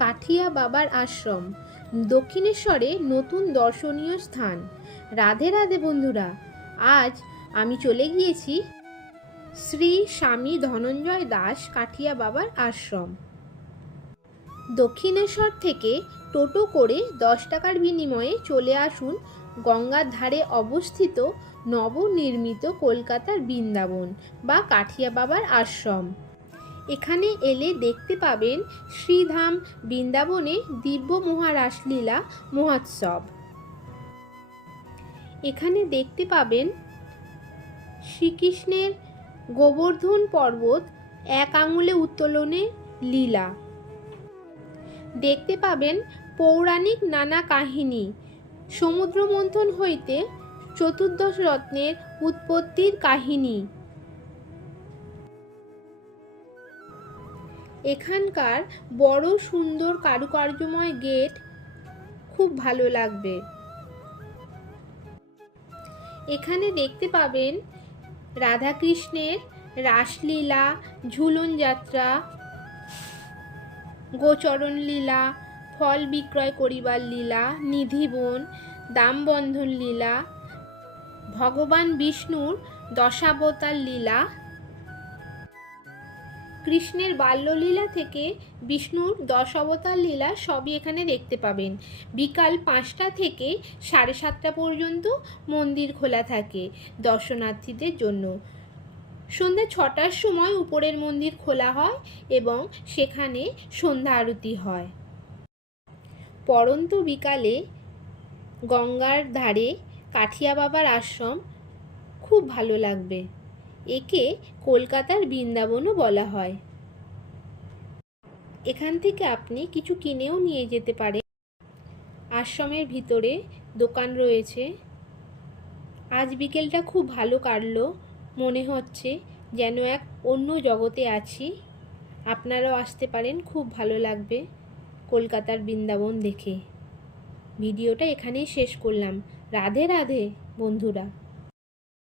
কাঠিয়া বাবার আশ্রম দক্ষিণেশ্বরে নতুন দর্শনীয় স্থান। রাধে রাধে বন্ধুরা, আজ আমি চলে গিয়েছি শ্রী স্বামী ধনঞ্জয় দাস কাঠিয়া বাবার আশ্রম। দক্ষিণেশ্বর থেকে টোটো করে 10 টাকার বিনিময়ে চলে আসুন গঙ্গার ধারে অবস্থিত নবনির্মিত কলকাতার বৃন্দাবন বা কাঠিয়া বাবার আশ্রম। এখানে এলে দেখতে পাবেন শ্রীধাম বৃন্দাবনে দিব্য মহারাসলীলা মহোৎসব। এখানে দেখতে পাবেন শ্রীকৃষ্ণের গোবর্ধন পর্বত 1 আঙুলে উত্তোলনে লীলা। দেখতে পাবেন পৌরাণিক নানা কাহিনী, সমুদ্র মন্থন হইতে 14 রত্নের উৎপত্তির কাহিনী। এখানকার বড় সুন্দর কারুকার্যময় গেট খুব ভালো লাগবে। এখানে দেখতে পাবেন রাধাকৃষ্ণের রাসলীলা, ঝুলন যাত্রা, গোচরণ লীলা, ফল বিক্রয় করিবার লীলা, নিধিবন, দামবন্ধন লীলা, ভগবান বিষ্ণুর দশাবতার লীলা, কৃষ্ণের বাল্যলীলা থেকে বিষ্ণুর 10 অবতার লীলা সবই এখানে দেখতে পাবেন। বিকাল 5টা থেকে 7:30 পর্যন্ত মন্দির খোলা থাকে দর্শনার্থীদের জন্য। সন্ধ্যা 6টার সময় উপরের মন্দির খোলা হয় এবং সেখানে সন্ধ্যা আরতি হয়। পড়ন্ত বিকালে গঙ্গার ধারে কাঠিয়া বাবার আশ্রম খুব ভালো লাগবে। একে কলকাতার বৃন্দাবনও বলা হয়। এখান থেকে আপনি কিছু কিনেও নিয়ে যেতে পারেন। আশ্রমের ভিতরে দোকান রয়েছে। আজ বিকেলটা খুব ভালো কাটলো, মনে হচ্ছে যেন এক অন্য জগতে আছি। আপনারাও আসতে পারেন, খুব ভালো লাগবে কলকাতার বৃন্দাবন দেখে। ভিডিওটা এখানেই শেষ করলাম। রাধে রাধে বন্ধুরা।